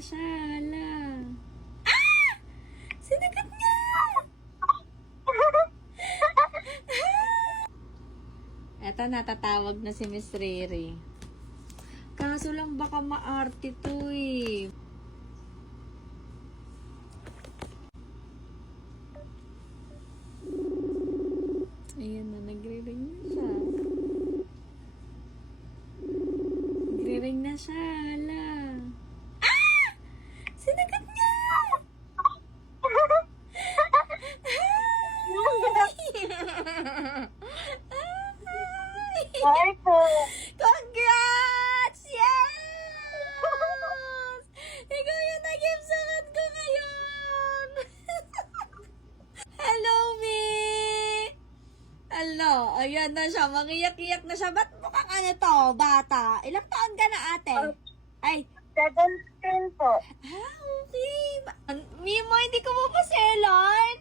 siya. Hala. Ah! Sinagot niya! Eto, natatawag na si Miss Riri. Kaso lang baka maarte to eh. Ayan na, nagre-ring na siya. Nagre-ring na siya, hala. Ah! Sinagot niya! Hi po. Congrats! Yes! Ikaw yung nag-ibsangan ko ngayon! Hello, me! Hello, ayan na siya. Mangiyak-iyak na siya. Ba't mukhang ano to, bata? Ilang taon ka na, ate? Ay, 17 po. okay. Mimo, hindi ko mo paselon?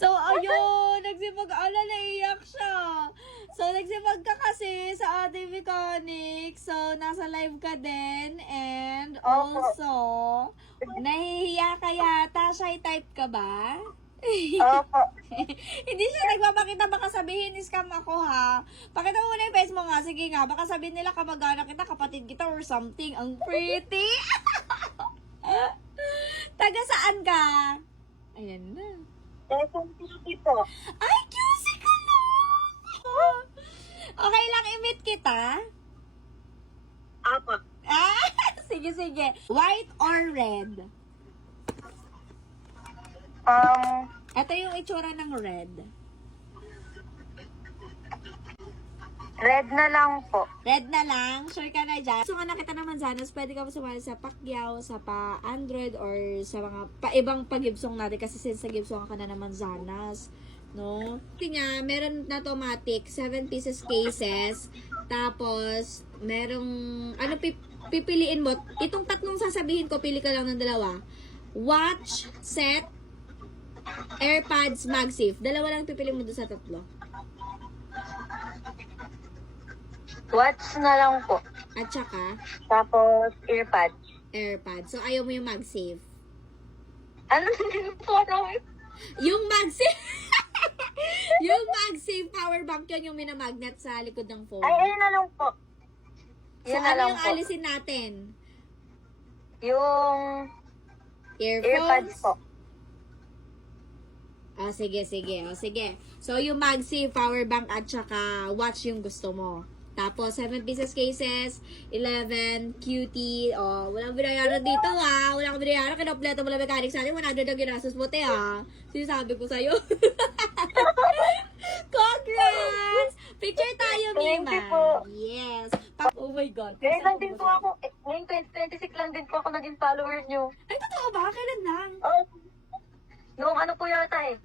So, ayun, nagsipag-ala, naiyak siya. So, nagsipag ka kasi sa ating mechanic. So, nasa live ka din. And also, nahihiya ka yata. Shy type ka ba? Opo. Hindi siya nagpapakita. Baka sabihin, scam ako ha. Pakita mo muna yung face mo nga. Sige nga, baka sabihin nila kamag-anak kita, kapatid kita, or something. Ang pretty. Taga saan ka? Ayan na. Quezon City po. Ay, QC ka lang! Okay lang, i-meet kita? Apo. Ah, sige, sige. White or red? Ito yung itsura ng red. Red na lang po. Red na lang? Sure ka na dyan? So, na kita naman, Zanos, pwede ka sumali sa Pacquiao, sa pa-Android, or sa mga pa-ibang pag-gibsong natin. Kasi since nag-gibsong ka na naman, Zanas. No? Kasi nga, meron na automatic, 7 pieces cases. Tapos, merong, ano pipiliin mo? Itong tatlong sasabihin ko, pili ka lang ng dalawa. Watch, set, AirPods, MagSafe. Dalawa lang pipili mo doon sa tatlo. Watch na lang po. At saka, Tapos, earpad. AirPods. So, ayaw mo yung MagSafe. Ano din po? Yung MagSafe! Yung MagSafe power bank yun, yung minamagnet sa likod ng phone. Ay, ayun na lang po. So, Yun na ano lang yung po. alisin natin? Yung earpads Earphones? po. Oh, sige, sige. Oh, sige. So, yung MagSafe power bank at saka watch yung gusto mo. Tapos, 7 pieces cases, 11 QT. Oh, walang binayaran dito ha. Walang binayaran. Kinopleto mo lang mechanic sa atin. 100 ang ginastos mo, te ha. Sinasabi ko sa'yo. Congrats! Picture tayo, Thank Mima. you po. Yes. Oh my God. Ngayon lang din po ako, ngayong 2026 lang din po ako naging follower nyo. Ay, totoo ba? Kailan lang? Oh, noong ano po yata eh.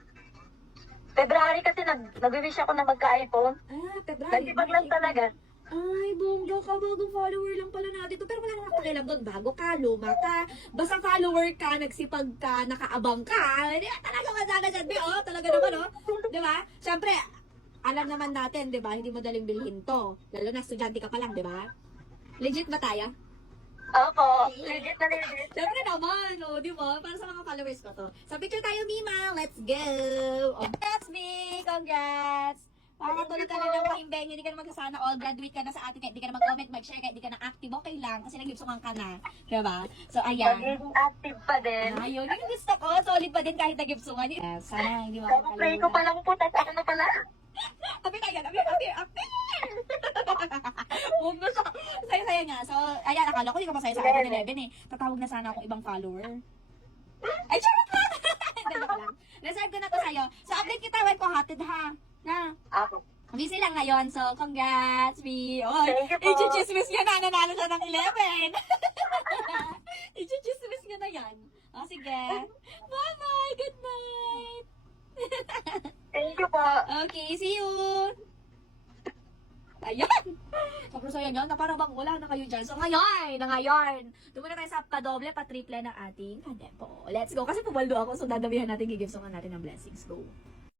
February kasi nag-wish ako na magka-iPhone. Ah, February. Nagsipag lang talaga. Ay, bongga ka. Bagong follower lang pala natin to. Pero wala namang pakialam doon. Bago ka, luma ka. Basta follower ka, nagsipag ka, nakaabang ka. Hindi ka talaga masana dyan. Oh, talaga naman, oh. Di ba? Siyempre, alam naman natin, di ba? Hindi mo daling bilhin to. Lalo na estudyante ka pa lang, di ba? Legit ba tayo? Opo, legit na legit. Siyempre naman, oh, di ba? Para sa mga followers ko to. So, picture tayo, Mima. Let's go! Oh, congrats, me! Congrats! Makakatuloy ka na ng pahimbeng, hindi ka na magsasana all, graduate ka na sa atin, hindi ka na mag-comment, mag-share, hindi ka na active, okay lang, kasi nag-gipsungan ka na. Diba? So, ayan. Magiging active pa din. Ayun, yung gusto ko, solid pa din kahit nag-gipsungan. Sana, hindi mo Play ko pa lang po, tapos ako na pala. Apir tayo, apir! Huwag na siya. Saya-saya nga. So, ayan, akala ko hindi ka masaya sa iPhone 11 eh. Tatawag na sana akong ibang follower. Ay, charot ha! Hindi ko lang. Reserve ko na to sa'yo. So, update kita when ko hatid ha. Na. Ako. Busy lang ngayon. So, congrats, me. Oy, Thank you po. i-chismis niya na. Nanalo siya ng 11. I-chismis niya na yan. O, sige. Bye-bye. Good night. Thank you po. Okay, see you. Ayan! Sobrang saya nyo, na parang bang wala na kayo dyan. So ngayon, tumuna tayo sa pa-doble, pa-triple ng ating kadepo. Let's go! Kasi pumaldo ako, so dadabihan natin, gigibsungan natin ng blessings. Go!